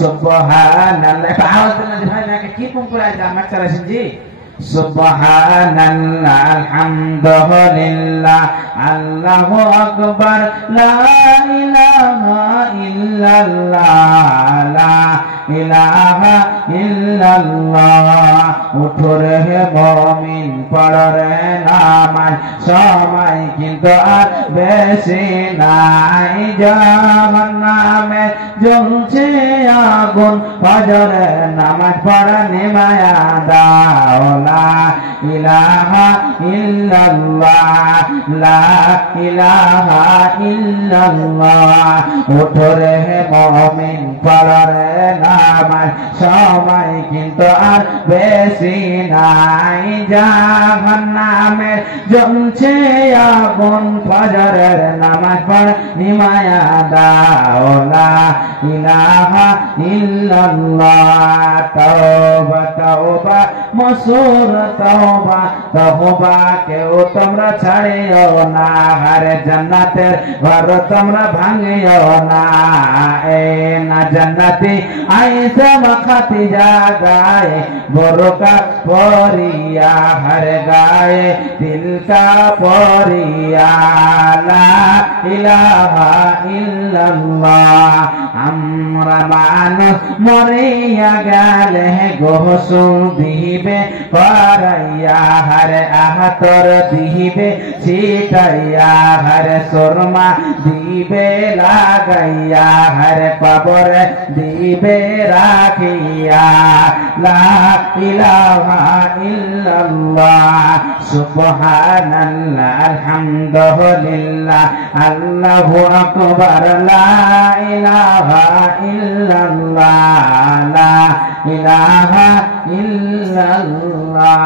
সুবহানাল্লাহ। একটু আওয়াজ দেন না ভাই, নাকি কি কম করে আজ আমার চালাছেন জি। সুবহানাল্লাহ, আলহামদুলিল্লাহ, আল্লাহু আকবার, লা ইলাহা ইল্লাল্লাহ, লা ইলাহা ইল্লাল্লাহ। উঠো রে মুমিন, পড়ো রে নামাজ, সময় কিন্তু আর বেশি নাই। জাহান্নামে জ্বলছে আগুন, ফজরের নামাজ পড়া নিমায়া দাও। লা ইলাহা ইল্লাল্লাহ, লা ইলাহা ইল্লাল্লাহ। উঠো রে মুমিন, পড়ো রে নামাজ, সময় কিন্তু আর বেশি নাই। জাহান্নামে জ্বলছে আগুন, ফজরের নামাজ পড় নিমায়া দাও। লা ইলাহা ইল্লাল্লাহ। তওবা তওবা মসুর তওবা, তওবা কেউ তোমরা ছাড়িও না। হারে জান্নাতের ঘর তোমরা ভাঙিও না। এ না জান্নাতি আইসা মাখাতি জাগায়, বোরকা পরিয়া হর গায়ে তিলকা পরিয়া। লা ইলাহা ইল্লাল্লাহ। আমরা মানুষ মরিয়া গেলে গোসল দিবে পারাইয়া, হরে আহাতর দিবে ছিটাইয়া, হরে সুরমা দিবে লাগাইয়া, হরে কবর দিবে রাখিয়া। লা ইলাহা ইল্লাল্লাহ। সুবহানাল্লাহ, আলহামদুলিল্লাহ, আল্লাহু আকবার, লা ইলাহা ইল্লাল্লাহ, লা ইলাহা ইল্লাল্লাহ।